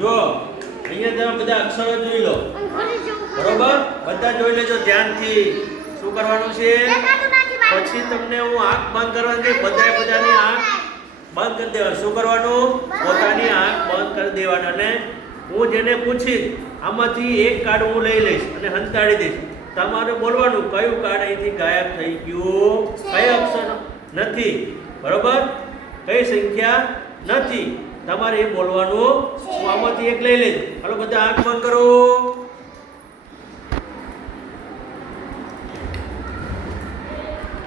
જો અહીંયા તમે બધા અક્ષરો જોઈ લો, બરોબર? બધા જોઈ લેજો ધ્યાનથી. શું કરવાનું છે? પછી તમને હું આંખ બંધ કરવાની છે. બધાની આંખ બંધ કરી દેવાની. શું કરવાનું? પોતાની આંખ બંધ કરી દેવાની. અને હું જેને પૂછીશ આમાંથી એક કાર્ડ હું લઈ લઈશ અને હંતાડી દઈશ. તમારે બોલવાનું કયું કાર્ડ અહીંથી ગાયબ થઈ ગયું, કઈ અક્ષર નથી, બરોબર? કઈ સંખ્યા નથી, તમારે એ બોલવાનું. હું આમાંથી એક લઈ લઈશ. હાલો બધા આંખ બંધ કરો.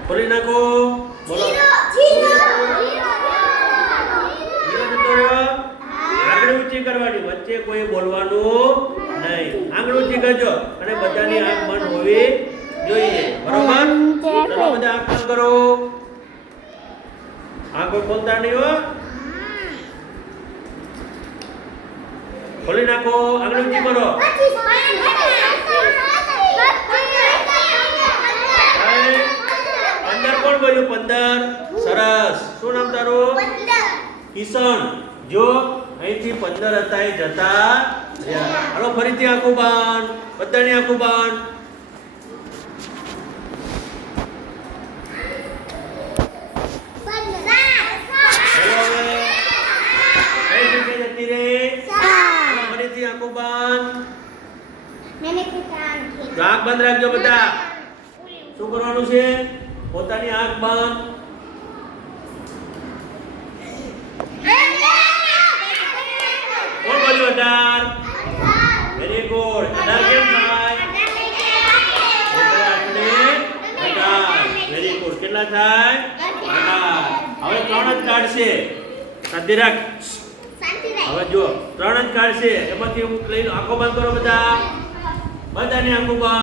બોલી નાખો. બોલો. આંગળી ઊંચી કરવાની, વચ્ચે કોઈ બોલવાનું નહીં. આંગળી ઊંચી કરજો અને બધાની આંખ બંધ હોવી જોઈએ, બરોબર? ચલો બધા આંખ બંધ કરો. આંખો ખોલતા નહીં હો. ખોલી નાખો. આંગળી ઊંચી કરો. અંદર કોણ બોલ્યું? 15. સરસ. શું નામ તારું? કિશન. જો અહીંથી 15 હતા એ જતા રહ્યા. હાલો ફરીથી આંખો બંધ. બધાની આંખો બંધ. ફરીથી આંખો બંધ. આંખ બંધ રાખજો બધા. શું કરવાનું છે? પોતાની આંખ બંધ. કોણ બોલ્યું? 18. Very good. 18 કેમ થાય? Very good. કેટલા થાય? 18. હવે 3 જ કાઢશે. શાંતિ રાખ. હવે જો 3 જ કાઢશે. એમાંથી હું લઈ આંખો બંધ કરો બધા. બધાની આંખો બંધ.